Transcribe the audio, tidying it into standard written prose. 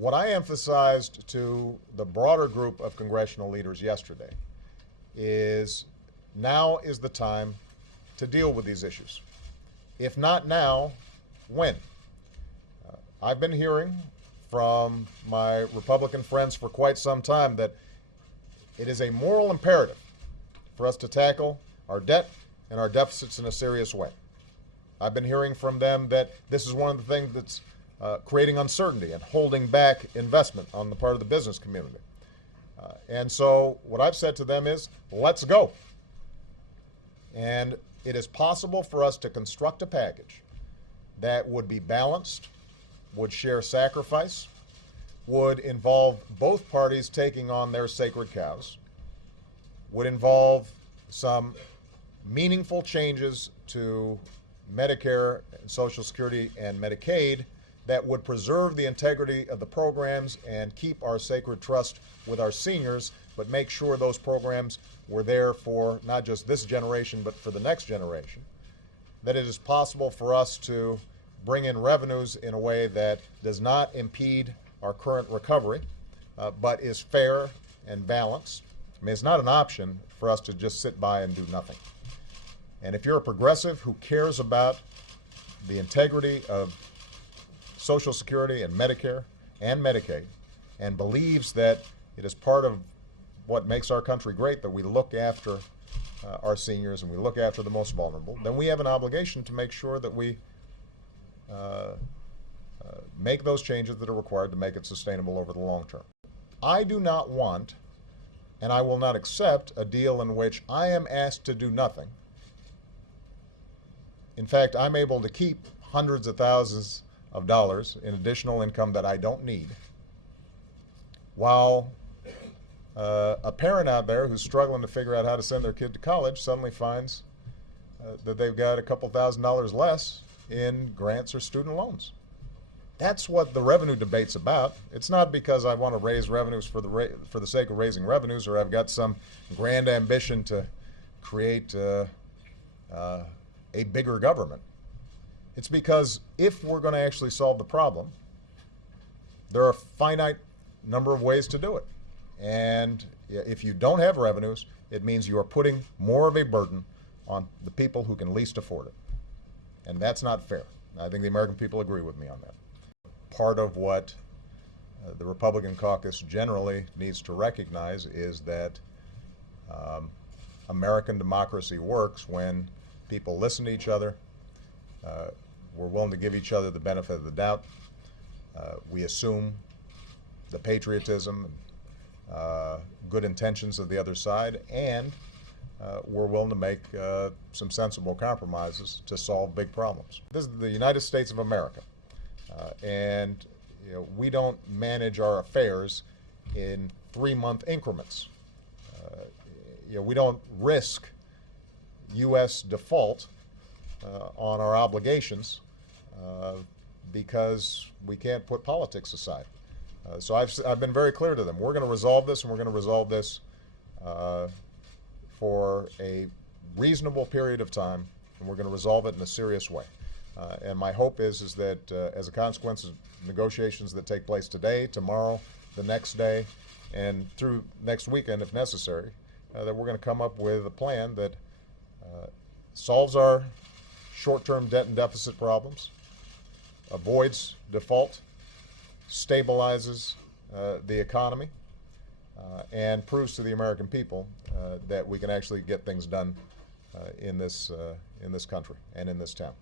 What I emphasized to the broader group of congressional leaders yesterday is now is the time to deal with these issues. If not now, when? I've been hearing from my Republican friends for quite some time that it is a moral imperative for us to tackle our debt and our deficits in a serious way. I've been hearing from them that this is one of the things that's creating uncertainty and holding back investment on the part of the business community. And so what I've said to them is, let's go. And it is possible for us to construct a package that would be balanced, would share sacrifice, would involve both parties taking on their sacred cows, would involve some meaningful changes to Medicare, Social Security, and Medicaid that would preserve the integrity of the programs and keep our sacred trust with our seniors, but make sure those programs were there for not just this generation, but for the next generation. That it is possible for us to bring in revenues in a way that does not impede our current recovery, but is fair and balanced. I mean, it's not an option for us to just sit by and do nothing. And if you're a progressive who cares about the integrity of Social Security and Medicare and Medicaid and believes that it is part of what makes our country great that we look after our seniors and we look after the most vulnerable, then we have an obligation to make sure that we make those changes that are required to make it sustainable over the long term. I do not want, and I will not accept, a deal in which I am asked to do nothing. In fact, I'm able to keep hundreds of thousands of dollars in additional income that I don't need, while a parent out there who's struggling to figure out how to send their kid to college suddenly finds that they've got a couple $1,000s less in grants or student loans. That's what the revenue debate's about. It's not because I want to raise revenues for the sake of raising revenues, or I've got some grand ambition to create a bigger government. It's because if we're going to actually solve the problem, there are a finite number of ways to do it. And if you don't have revenues, it means you are putting more of a burden on the people who can least afford it. And that's not fair. I think the American people agree with me on that. Part of what the Republican caucus generally needs to recognize is that American democracy works when people listen to each other. We're willing to give each other the benefit of the doubt. We assume the patriotism and good intentions of the other side, and we're willing to make some sensible compromises to solve big problems. This is the United States of America, and we don't manage our affairs in 3-month increments. We don't risk U.S. default on our obligations because we can't put politics aside. So I've been very clear to them. We're going to resolve this, and we're going to resolve this for a reasonable period of time, and we're going to resolve it in a serious way. And my hope is that as a consequence of negotiations that take place today, tomorrow, the next day, and through next weekend if necessary, that we're going to come up with a plan that solves our short-term debt and deficit problems, avoids default, stabilizes the economy, and proves to the American people that we can actually get things done in this country and in this town.